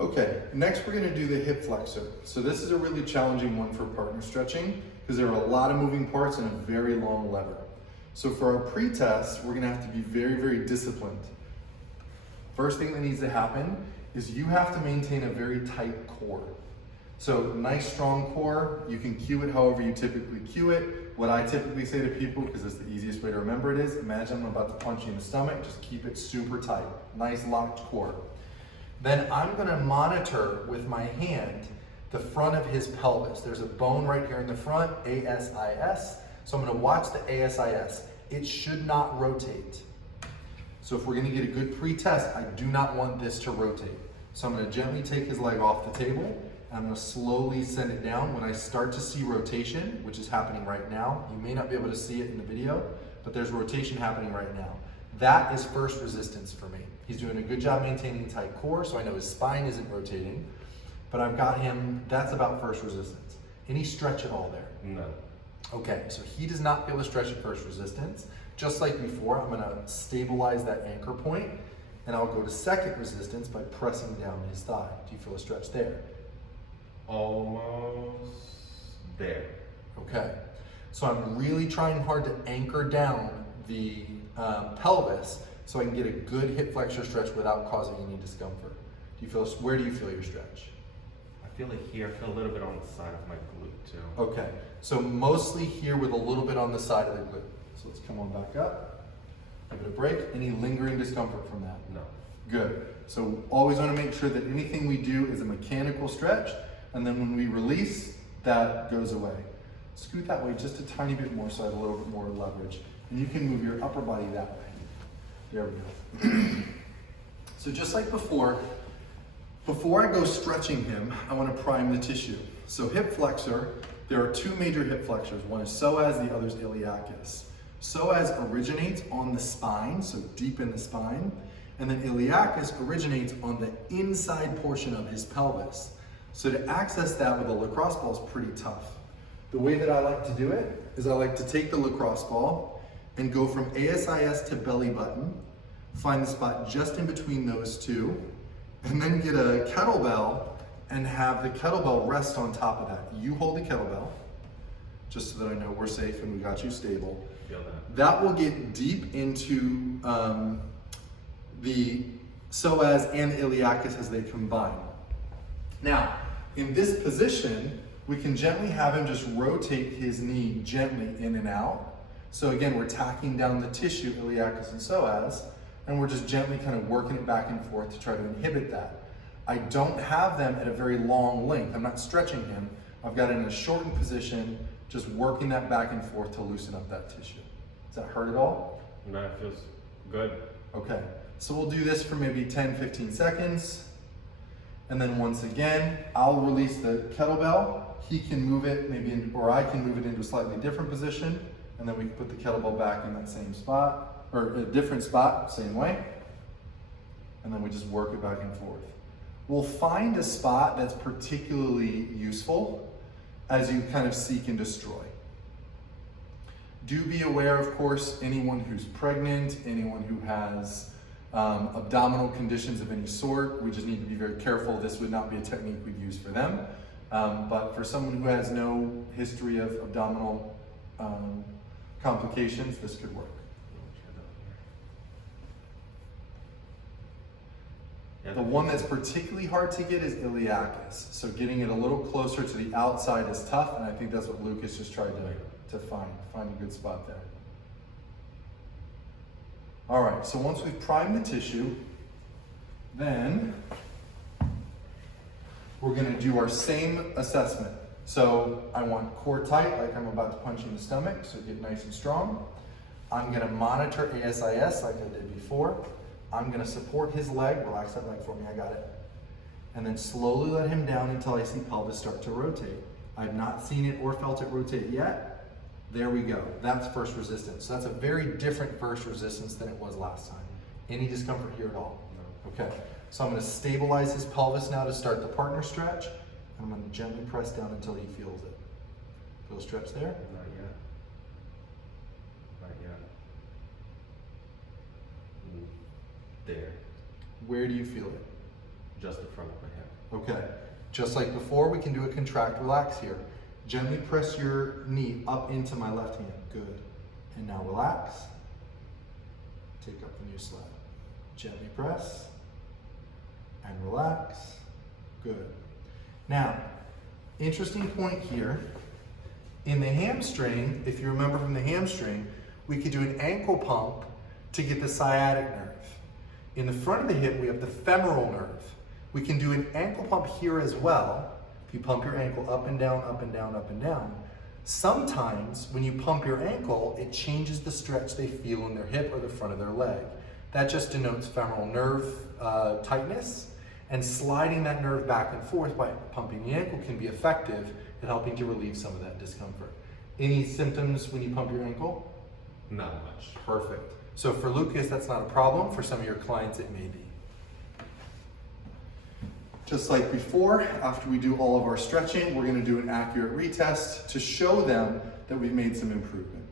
Okay, next we're gonna do the hip flexor. So this is a really challenging one for partner stretching because there are a lot of moving parts and a very long lever. So for our pre-test, we're gonna have to be very, very disciplined. First thing that needs to happen is you have to maintain a very tight core. So nice strong core, you can cue it however you typically cue it. What I typically say to people, because it's the easiest way to remember it, is imagine I'm about to punch you in the stomach, just keep it super tight. Nice locked core. Then I'm gonna monitor with my hand the front of his pelvis. There's a bone right here in the front, ASIS. So I'm gonna watch the ASIS. It should not rotate. So if we're gonna get a good pre-test, I do not want this to rotate. So I'm gonna gently take his leg off the table, and I'm gonna slowly send it down. When I start to see rotation, which is happening right now, you may not be able to see it in the video, but there's rotation happening right now. That is first resistance for me. He's doing a good job maintaining a tight core, so I know his spine isn't rotating, but I've got him, that's about first resistance. Any stretch at all there? No. Okay, so he does not feel a stretch at first resistance. Just like before, I'm gonna stabilize that anchor point, and I'll go to second resistance by pressing down his thigh. Do you feel a stretch there? Almost there. Okay, so I'm really trying hard to anchor down the pelvis so I can get a good hip flexor stretch without causing any discomfort. Do you feel, where do you feel your stretch? I feel like here, I feel a little bit on the side of my glute too. Okay, so mostly here with a little bit on the side of the glute. So let's come on back up, give it a break. Any lingering discomfort from that? No. Good. So always want to make sure that anything we do is a mechanical stretch, and then when we release, that goes away. Scoot that way just a tiny bit more so I have a little bit more leverage. And you can move your upper body that way. There we go. So just like before I go stretching him, I want to prime the tissue. So hip flexor, there are two major hip flexors. One is psoas, the other is iliacus. Psoas originates on the spine, so deep in the spine, and then iliacus originates on the inside portion of his pelvis. So to access that with a lacrosse ball is pretty tough. The way that I like to do it is I like to take the lacrosse ball and go from ASIS to belly button, find the spot just in between those two, and then get a kettlebell and have the kettlebell rest on top of that. You hold the kettlebell, just so that I know we're safe and we got you stable. Feel that. That will get deep into the psoas and the iliacus as they combine. Now, in this position, we can gently have him just rotate his knee gently in and out. So again, we're tacking down the tissue, iliacus and psoas, and we're just gently kind of working it back and forth to try to inhibit that. I don't have them at a very long length. I'm not stretching him. I've got it in a shortened position, just working that back and forth to loosen up that tissue. Does that hurt at all? No, it feels good. Okay, so we'll do this for maybe 10, 15 seconds. And then once again, I'll release the kettlebell. He can move it maybe, or I can move it into a slightly different position. And then we can put the kettlebell back in that same spot, or a different spot, same way. And then we just work it back and forth. We'll find a spot that's particularly useful as you kind of seek and destroy. Do be aware, of course, anyone who's pregnant, anyone who has abdominal conditions of any sort, we just need to be very careful. This would not be a technique we'd use for them. But for someone who has no history of abdominal complications, this could work. The one that's particularly hard to get is iliacus. So getting it a little closer to the outside is tough, and I think that's what Lucas just tried to find a good spot there. All right, so once we've primed the tissue, then we're gonna do our same assessment. So I want core tight, like I'm about to punch you in the stomach, so get nice and strong. I'm gonna monitor ASIS like I did before. I'm gonna support his leg, relax that leg for me, I got it. And then slowly let him down until I see pelvis start to rotate. I've not seen it or felt it rotate yet. There we go, that's first resistance. So that's a very different first resistance than it was last time. Any discomfort here at all? No. Okay, so I'm gonna stabilize his pelvis now to start the partner stretch. I'm gonna gently press down until he feels it. Feel a stretch there? Not yet. Not yet. There. Where do you feel it? Just the front of my hip. Okay. Just like before, we can do a contract, relax here. Gently press your knee up into my left hand. Good. And now relax. Take up the new sled. Gently press and relax. Good. Now, interesting point here. In the hamstring, if you remember from the hamstring, we could do an ankle pump to get the sciatic nerve. In the front of the hip, we have the femoral nerve. We can do an ankle pump here as well. If you pump your ankle up and down, up and down, up and down, sometimes when you pump your ankle, it changes the stretch they feel in their hip or the front of their leg. That just denotes femoral nerve tightness, and sliding that nerve back and forth by pumping the ankle can be effective at helping to relieve some of that discomfort. Any symptoms when you pump your ankle? Not much. Perfect. So for Lucas, that's not a problem. For some of your clients, it may be. Just like before, after we do all of our stretching, we're going to do an accurate retest to show them that we've made some improvement.